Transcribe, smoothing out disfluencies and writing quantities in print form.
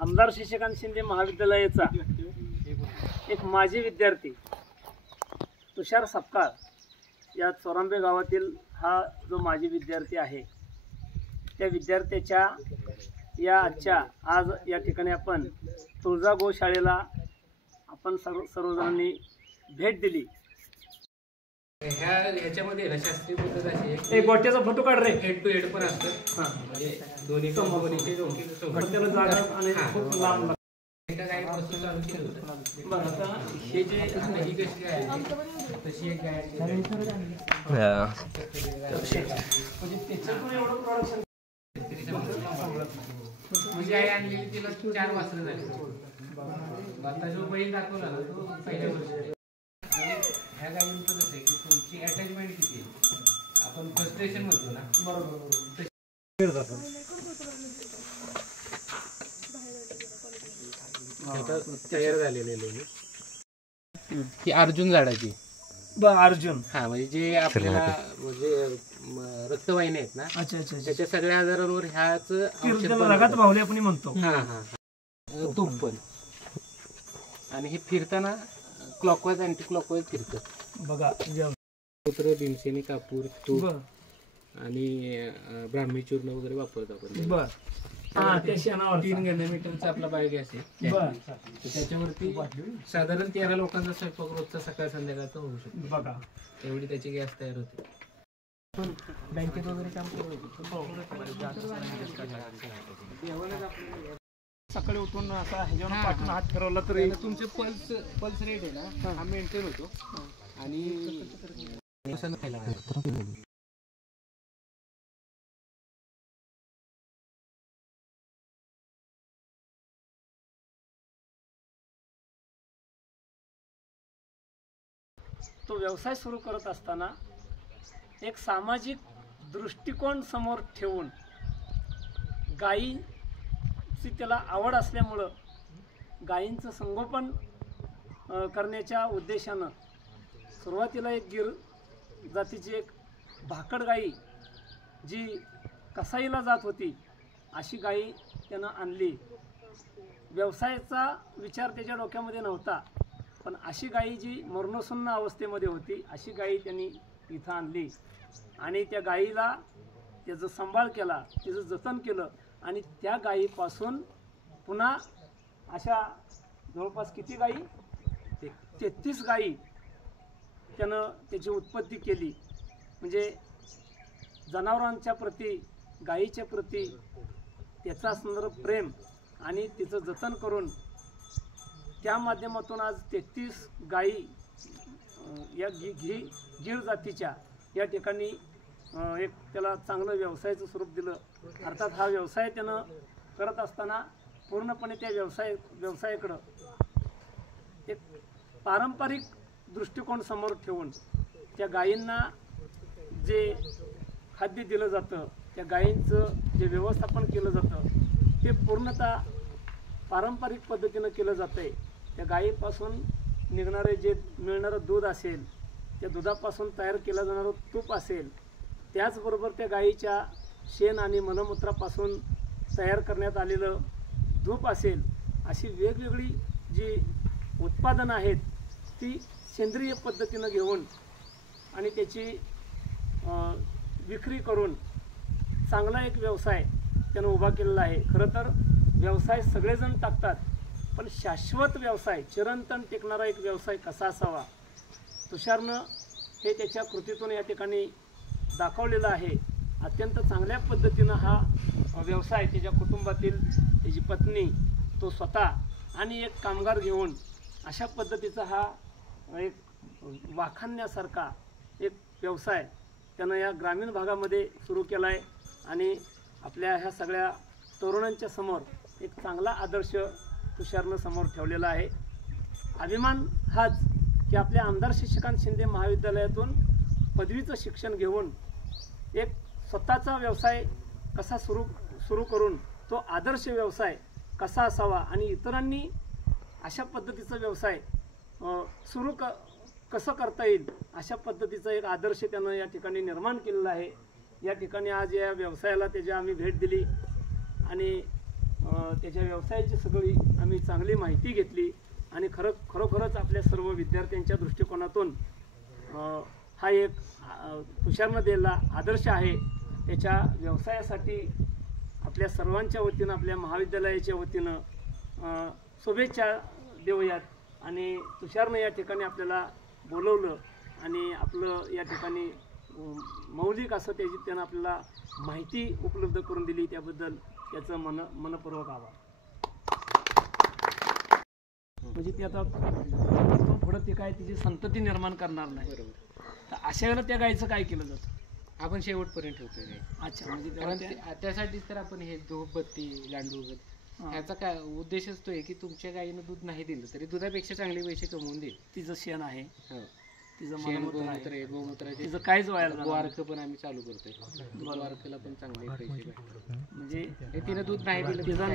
आमदार शशिकांत शिंदे महाविद्यालयाचा एक माजी विद्यार्थी तुषार सपकाळ या चोरांबे गावातील हा जो माजी विद्यार्थी आहे, त्या विद्यार्थ्याच्या आज या ठिकाणी आपण तुळजा गोशाळेला आपण सर्वजणांनी भेट दिली। ह्याच्यामध्ये ना शास्त्रीय पद्धत अशी एक गोट्याचा फोटो काढ रे, हेड टू हेड पण असतं। म्हणजे दोन्ही गोट्याला जागा आणि खूप लांब एका गाय पासून चालू केलं होतं। बरं, आता हे जे ही कशी गाय आहे तशी एक गाय म्हणजे त्याच्यातून एवढं प्रोडक्शन म्हणजे आई आणलेली तिला 4 वासरं झाली। आता जो बैल दाखवला ना तो पहिल्या वर्षी ह्या गायींचं कसं आहे की तुमची अटॅचमेंट किती आहे, आपण फ्रस्ट्रेशन म्हणतो ना, बरोबर तयार झालेले ही अर्जुन झाडाची अर्जुन हा म्हणजे जे आपल्याला म्हणजे रक्तवाहिन्या आहेत ना, अच्छा अच्छा त्याच्या सगळ्या आजारांवर ह्याच रगात भावले आपण म्हणतो। हा हा तूप पण, आणि हे फिरताना क्लॉकवाईज अँटी क्लॉकवाईज फिरतं बघा। पुत्र भीमसेनी कापूर तूप आणि ब्राह्मी चूर्ण वगैरे वापरतो आपण। बर, 3 घनमीटरचा आपला बायोगॅस आहे। त्याच्यावरती साधारण 13 लोकांचा स्वयंपाक रोजचा सकाळ संध्याकाळचा होऊ शकतो बघा, एवढी त्याची गॅस तयार होते। बँकेत वगैरे काम सकाळी उठून असा ह्याच्यावर पाठून हात फिरवला तरी तुमचे पल्स रेट आहे ना हा मेंटेन होतो आणि तो व्यवसाय सुरू करत असताना एक सामाजिक दृष्टिकोन समोर ठेवून गायीची त्याला आवड असल्यामुळं गायींचं संगोपन करण्याच्या उद्देशानं सुरुवातीला एक गिर जातीची एक भाकड गाई जी कसाईला जात होती अशी गाई त्यानं आणली। व्यवसायाचा विचार त्याच्या डोक्यामध्ये नव्हता, पण अशी गाई जी मरणोसन्न अवस्थेमध्ये होती अशी गाई त्यांनी इथं आणली आणि त्या गाईला त्याचं सांभाळ केला, त्याचं जतन केलं आणि त्या गायीपासून पुन्हा अशा जवळपास किती गाई 33 गाई त्यानं त्याची उत्पत्ती केली। म्हणजे जनावरांच्या प्रती, गायीच्या प्रती त्याचा असणारं प्रेम आणि तिचं जतन करून त्या माध्यमातून आज 33 गायी या गीर जातीच्या या ठिकाणी एक त्याला चांगलं व्यवसायाचं स्वरूप दिलं। अर्थात हा व्यवसाय त्यानं करत असताना पूर्णपणे त्या व्यवसायाकडं एक पारंपरिक दृष्टिकोन समोर ठेवून त्या गायींना जे खाद्य दिलं जातं, त्या गायींचं जे व्यवस्थापन केलं जातं ते पूर्णतः पारंपरिक पद्धतीनं केलं जातं आहे। त्या गायीपासून निघणारे जे मिळणारं दूध असेल, त्या दुधापासून तयार केलं जाणारं तूप असेल, त्याचबरोबर त्या गायीच्या शेण आणि मलमूत्रापासून तयार करण्यात आलेलं धूप असेल, अशी वेगवेगळी जी उत्पादनं आहेत ती सेंद्रिय पद्धतीनं घेऊन आणि त्याची विक्री करून चांगला एक व्यवसाय त्यानं उभा केलेला आहे। खरं तर व्यवसाय सगळेजण टाकतात, पण शाश्वत व्यवसाय, चिरंतन टिकणारा एक व्यवसाय कसा असावा तुषारनं हे त्याच्या कृतीतून या ठिकाणी दाखवलेलं आहे। अत्यंत चांगल्या पद्धतीनं हा व्यवसाय त्याच्या कुटुंबातील त्याची पत्नी, तो स्वतः आणि एक कामगार घेऊन अशा पद्धतीचा हा एक वाखाणण्यासारखा एक व्यवसाय त्यानं या ग्रामीण भागामध्ये सुरू केला आहे आणि आपल्या ह्या सगळ्या तरुणांच्या समोर एक चांगला आदर्श तुषारनं समोर ठेवलेला आहे। अभिमान हाच की आपल्या आमदार शशिकांत शिंदे महाविद्यालयातून पदवीचं शिक्षण घेऊन एक स्वतःचा व्यवसाय कसा सुरू करून तो आदर्श व्यवसाय कसा असावा आणि इतरांनी अशा पद्धतीचा व्यवसाय कसं करता येईल अशा पद्धतीचा एक आदर्श त्यानं या ठिकाणी निर्माण केलेला आहे। या ठिकाणी आज या व्यवसायाला त्याची आम्ही भेट दिली आणि त्याच्या व्यवसायाची सगळी आम्ही चांगली माहिती घेतली आणि खरोखरच आपल्या सर्व विद्यार्थ्यांच्या दृष्टिकोनातून हा एक तुषारनं दिलेला आदर्श आहे. त्याच्या व्यवसायासाठी आपल्या सर्वांच्या वतीनं आपल्या महाविद्यालयाच्या वतीनं शुभेच्छा देऊयात. आणि तुषारनं या ठिकाणी आपल्याला बोलवलं आणि आपलं या ठिकाणी मौलिक असं त्यानं आपल्याला माहिती उपलब्ध करून दिली, त्याबद्दल त्याचं मनपूर्वक आभार. म्हणजे ते आता इथून पुढं ते काय तिची संतती निर्माण करणार नाही. बरोबर. तर अशा वेळेला त्या गायीचं काय केलं जातं? आपण शेवटपर्यंत ठेवतोय गाय. अच्छा, म्हणजे कारण तेव्हा त्यासाठीच तर आपण हे धूपबत्ती गांडूळ ह्याचा काय उद्देशच तो आहे की तुमच्या गायीनं दूध नाही दिलं तरी दुधापेक्षा चांगले पैसे कमवून देईल. तिचं शेण आहे, हो. तिचं शेण, मलमूत्र गोमूत्र आहे, आहे, गोमूत्राचे तिचं काहीच व्हायला जाणार नाही. वारकं पण आम्ही चालू करतोय. वारकला पण चांगले पैसे भेटतात. म्हणजे हे तिनं दूध नाही दिलं तिचा